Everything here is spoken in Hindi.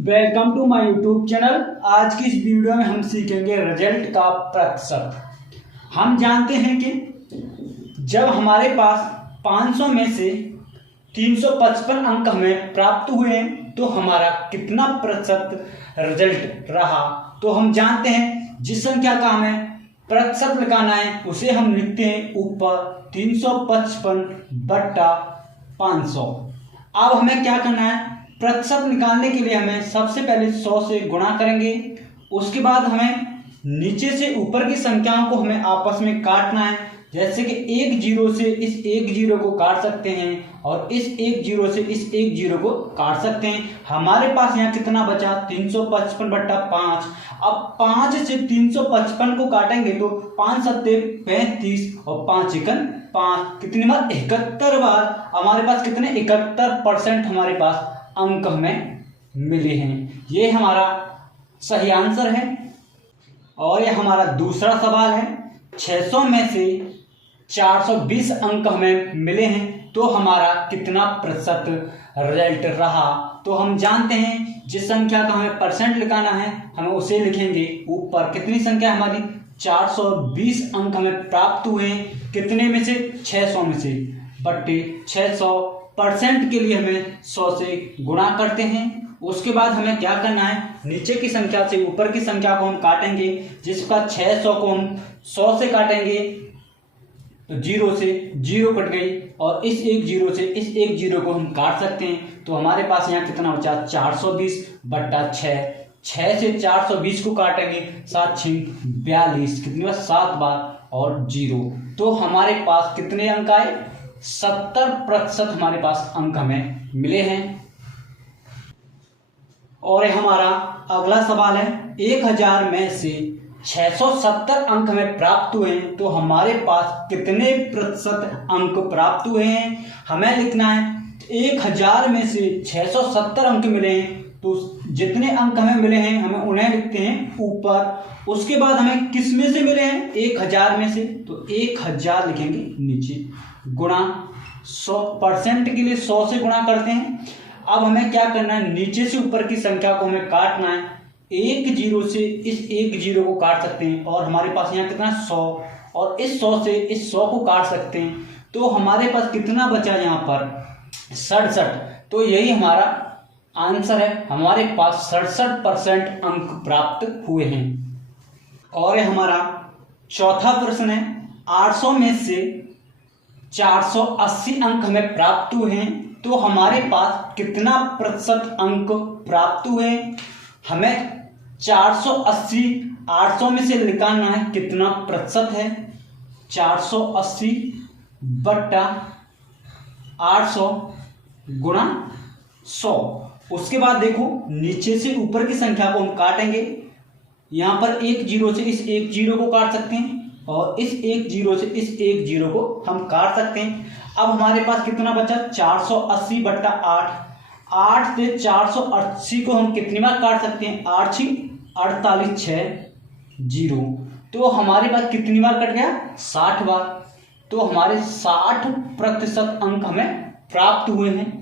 Welcome to my YouTube channel. आज की इस वीडियो में हम सीखेंगे रिजल्ट का प्रतिशत। हम जानते हैं कि जब हमारे पास 500 में से 355 अंक हमें प्राप्त हुए हैं तो हमारा कितना प्रतिशत रिजल्ट रहा। तो हम जानते हैं जिस संख्या का हमें प्रतिशत निकालना है उसे हम लिखते हैं ऊपर 355/500। अब हमें क्या करना है, प्रतिशत निकालने के लिए हमें सबसे पहले 100 से गुणा करेंगे। उसके बाद हमें नीचे से ऊपर की संख्याओं को हमें आपस में काटना है। जैसे कि एक जीरो से इस एक जीरो को काट सकते हैं और इस एक जीरो से इस एक जीरो को काट सकते हैं। हमारे पास यहाँ कितना बचा 355/5। अब 5 से 355 को काटेंगे तो 5 सत्ते 35 और 5 एकन 5, कितनी बार 71 बार। हमारे पास कितने 71% हमारे पास अंक हमें मिले हैं। ये हमारा सही आंसर है। और ये हमारा दूसरा सवाल है, 600 में से 420 अंक हमें मिले हैं तो हमारा कितना प्रतिशत रिजल्ट रहा। तो हम जानते हैं जिस संख्या का हमें परसेंट लिखाना है हमें उसे लिखेंगे ऊपर कितनी संख्या हमारी 420 अंक हमें प्राप्त हुए हैं, कितने में से 600 में से बट्टे 600। परसेंट के लिए हमें 100 से गुणा करते हैं। उसके बाद हमें क्या करना है, नीचे की संख्या से ऊपर की संख्या को हम काटेंगे। जिसका 600 को हम 100 से काटेंगे तो 0 से 0 कट गई और इस एक जीरो से इस एक जीरो को हम काट सकते हैं। तो हमारे पास यहाँ कितना बचा 420/6। 6 से 420 को काटेंगे 7 6 42, कितनी बार 7 बार और 0। तो हमारे पास कितने अंक आए 70% हमारे पास अंक हमें मिले हैं। और हमारा अगला सवाल है, 1000 में से 670 अंक हमें प्राप्त हुए हैं तो हमारे पास कितने प्रतिशत अंक प्राप्त हुए हैं। हमें लिखना है 1000 में से 670 अंक मिले हैं तो जितने अंक हमें मिले हैं हमें उन्हें लिखते हैं ऊपर। उसके बाद हमें किस में से मिले हैं 1000 में से, तो 1000 लिखेंगे नीचे, गुणा 100% के लिए 100 से गुणा करते हैं। अब हमें क्या करना है, नीचे से ऊपर की संख्या को हमें काटना है। एक जीरो से इस एक जीरो को काट सकते हैं और हमारे पास यहाँ कितना 100 और इस 100 से इस 100 को काट सकते हैं। तो हमारे पास कितना बचा यहाँ पर 67। तो यही हमारा आंसर है, हमारे पास 67% अंक प्राप्त हुए हैं। और हमारा चौथा प्रश्न है, 800 में से 480 अंक हमें प्राप्त हुए हैं तो हमारे पास कितना प्रतिशत अंक प्राप्त हुए हैं। हमें 480 800 में से निकालना है कितना प्रतिशत है, 480/800 गुणा 100। उसके बाद देखो नीचे से ऊपर की संख्या को हम काटेंगे। यहाँ पर एक जीरो से इस एक जीरो को काट सकते हैं और इस एक जीरो से इस एक जीरो को हम काट सकते हैं। अब हमारे पास कितना बचा 480/8। 8 से 480 को हम कितनी बार काट सकते हैं, 8 6 48 6 0। तो हमारे पास कितनी बार कट गया 60 बार। तो हमारे 60% अंक हमें प्राप्त हुए हैं।